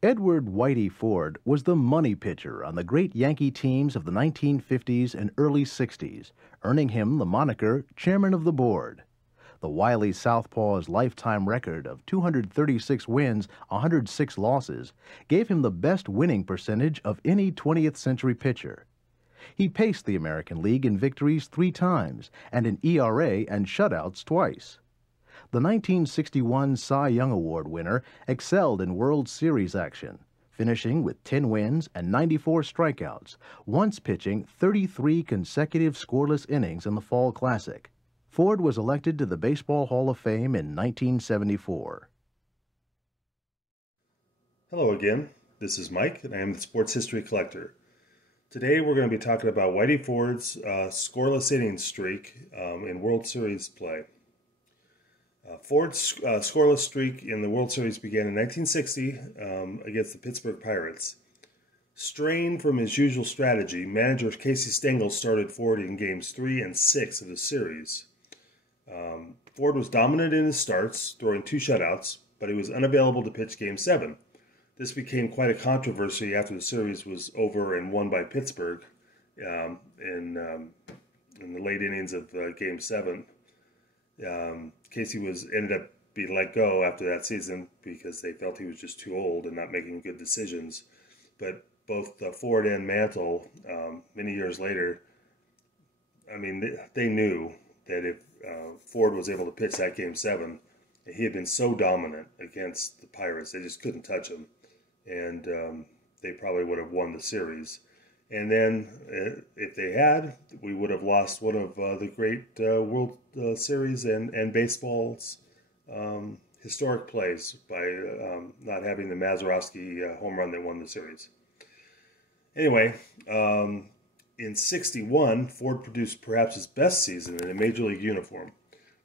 Edward Whitey Ford was the money pitcher on the great Yankee teams of the 1950s and early 60s, earning him the moniker Chairman of the Board. The wily Southpaw's lifetime record of 236 wins, 106 losses, gave him the best winning percentage of any 20th century pitcher. He paced the American League in victories 3 times and in ERA and shutouts twice. The 1961 Cy Young Award winner excelled in World Series action, finishing with 10 wins and 94 strikeouts, once pitching 33 consecutive scoreless innings in the Fall Classic. Ford was elected to the Baseball Hall of Fame in 1974. Hello again, this is Mike, and I am the Sports History Collector. Today we're going to be talking about Whitey Ford's scoreless innings streak in World Series play. Ford's scoreless streak in the World Series began in 1960 against the Pittsburgh Pirates. Strained from his usual strategy, manager Casey Stengel started Ford in Games 3 and 6 of the series. Ford was dominant in his starts, throwing 2 shutouts, but he was unavailable to pitch Game 7. This became quite a controversy after the series was over and won by Pittsburgh in the late innings of Game 7. Casey ended up being let go after that season because they felt he was just too old and not making good decisions. But both Ford and Mantle, many years later, they knew that if Ford was able to pitch that Game 7, he had been so dominant against the Pirates, they just couldn't touch him. And they probably would have won the series. And then, if they had, we would have lost one of the great World Series and baseball's historic plays by not having the Mazeroski home run that won the series. Anyway, in '61, Ford produced perhaps his best season in a Major League uniform.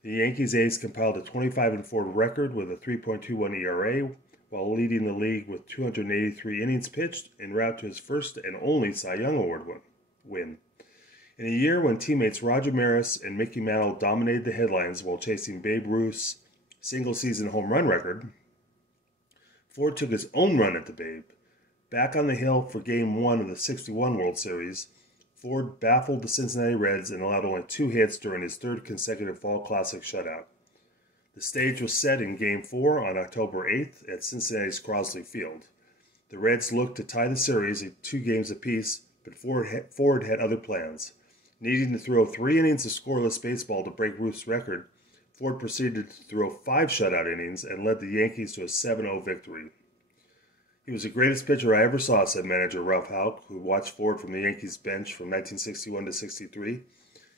The Yankees ace compiled a 25-4 record with a 3.21 ERA, while leading the league with 283 innings pitched en route to his first and only Cy Young Award win. In a year when teammates Roger Maris and Mickey Mantle dominated the headlines while chasing Babe Ruth's single-season home run record, Ford took his own run at the Babe. Back on the hill for Game 1 of the '61 World Series, Ford baffled the Cincinnati Reds and allowed only 2 hits during his 3rd consecutive Fall Classic shutout. The stage was set in Game 4 on October 8th at Cincinnati's Crosley Field. The Reds looked to tie the series at 2 games apiece, but Ford had other plans. Needing to throw 3 innings of scoreless baseball to break Ruth's record, Ford proceeded to throw 5 shutout innings and led the Yankees to a 7-0 victory. He was the greatest pitcher I ever saw, said manager Ralph Houck, who watched Ford from the Yankees bench from 1961 to '63.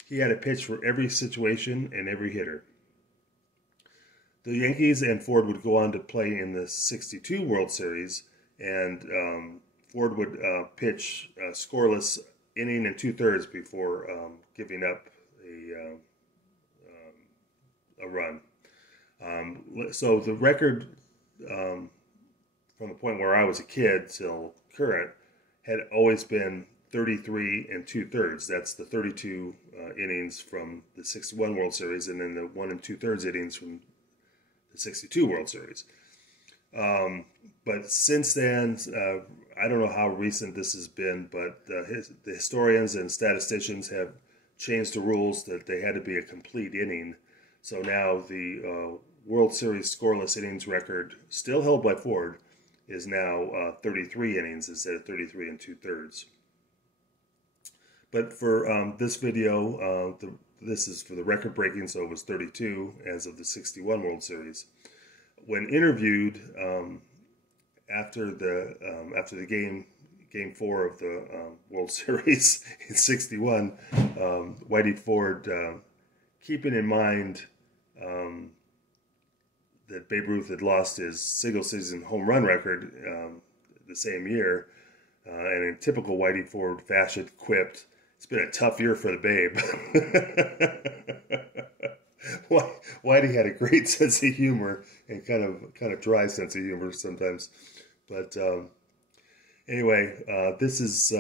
He had a pitch for every situation and every hitter. The Yankees and Ford would go on to play in the '62 World Series, and Ford would pitch a scoreless inning and 2/3 before giving up a run. So the record, from the point where I was a kid till current, had always been 33 and 2/3. That's the 32 innings from the '61 World Series, and then the 1 2/3 innings from the '62 World Series. But since then, I don't know how recent this has been, but the historians and statisticians have changed the rules that they had to be a complete inning. So now the World Series scoreless innings record, still held by Ford, is now 33 innings instead of 33 and 2/3. But for this video, this is for the record breaking, so it was 32 as of the '61 World Series. When interviewed after the game 4 of the World Series in '61, Whitey Ford, keeping in mind that Babe Ruth had lost his single-season home run record the same year, and in typical Whitey Ford fashion, quipped, "It's been a tough year for the Babe." Whitey had a great sense of humor and kind of dry sense of humor sometimes. But anyway, this is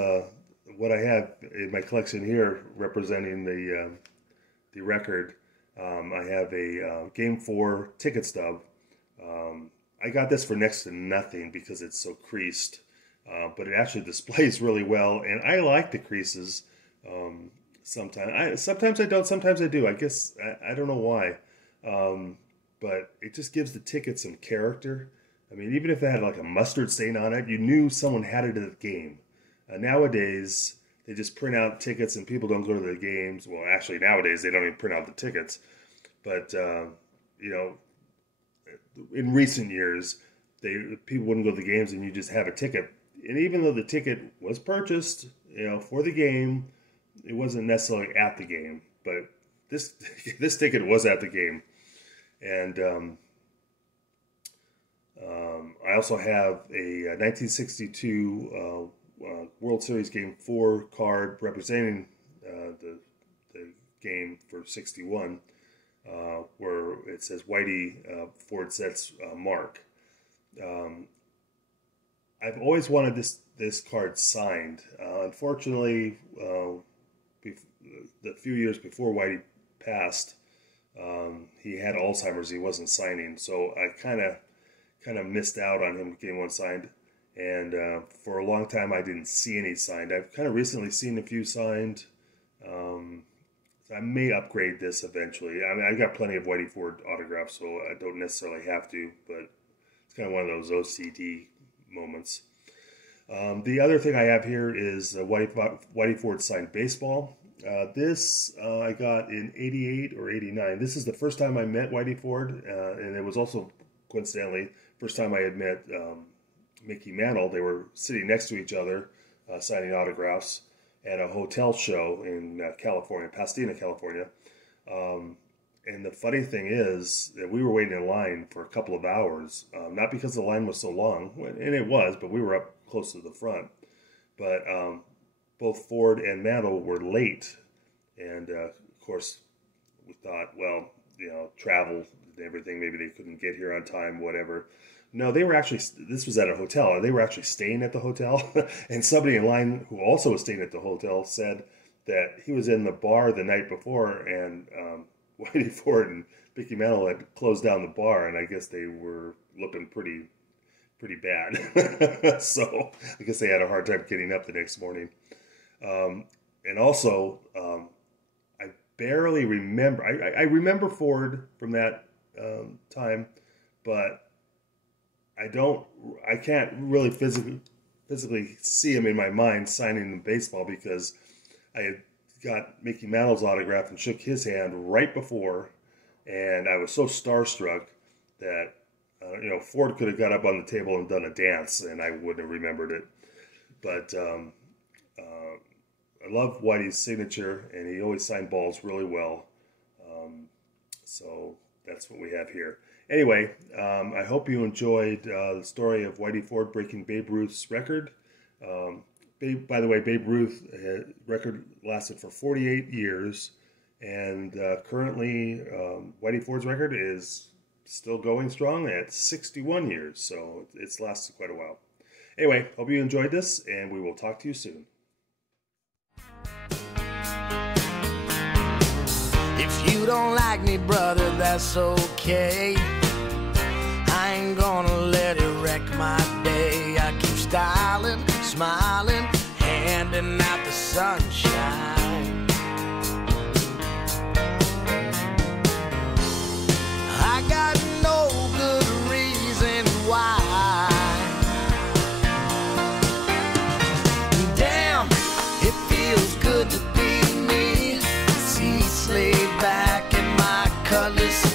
what I have in my collection here representing the record. I have a Game 4 ticket stub. I got this for next to nothing because it's so creased, but it actually displays really well, and I like the creases. Sometimes I don't, sometimes I do. I guess I don't know why, but it just gives the ticket some character. I mean, even if it had like a mustard stain on it, you knew someone had it at the game. Nowadays, they just print out tickets and people don't go to the games. Well, actually, nowadays they don't even print out the tickets. But you know, in recent years, people wouldn't go to the games and you just have a ticket. And even though the ticket was purchased, you know, for the game, it wasn't necessarily at the game. But this ticket was at the game, and I also have a 1962 World Series Game 4 card representing the game for 61, where it says Whitey Ford sets mark. I've always wanted this card signed. Unfortunately, the few years before Whitey passed, he had Alzheimer's. He wasn't signing, so I kind of missed out on him getting one signed. And for a long time, I didn't see any signed. I've kind of recently seen a few signed. So I may upgrade this eventually. I mean, I've got plenty of Whitey Ford autographs, so I don't necessarily have to, but it's kind of one of those OCD moments. The other thing I have here is Whitey Ford signed baseball. This I got in 88 or 89. This is the first time I met Whitey Ford, and it was also, coincidentally, first time I had met Mickey Mantle. They were sitting next to each other, signing autographs at a hotel show in California, Pasadena, California. And the funny thing is that we were waiting in line for a couple of hours, not because the line was so long, and it was, but we were up close to the front. But both Ford and Mantle were late, and of course, we thought, well, you know, travel and everything, maybe they couldn't get here on time, whatever. No, they were actually, this was at a hotel, and they were actually staying at the hotel, and somebody in line who also was staying at the hotel said that he was in the bar the night before, and Whitey Ford and Mickey Mantle had closed down the bar, and I guess they were looking pretty bad. So I guess they had a hard time getting up the next morning. And also, I barely remember. I remember Ford from that time, but I can't really physically see him in my mind signing in baseball because I had got Mickey Mantle's autograph and shook his hand right before, and I was so starstruck that you know, Ford could have got up on the table and done a dance, and I wouldn't have remembered it. But I love Whitey's signature, and he always signed balls really well. So that's what we have here. Anyway, I hope you enjoyed the story of Whitey Ford breaking Babe Ruth's record. By the way, Babe Ruth's record lasted for 48 years, and currently Whitey Ford's record is still going strong at 61 years, so it's lasted quite a while. Anyway, hope you enjoyed this, and we will talk to you soon. If you don't like me, brother, that's okay. I ain't gonna let it wreck my day. I keep styling, smiling, handing out the sunshine. I got no good reason why. Damn, it feels good to be me. See, laid back in my colors.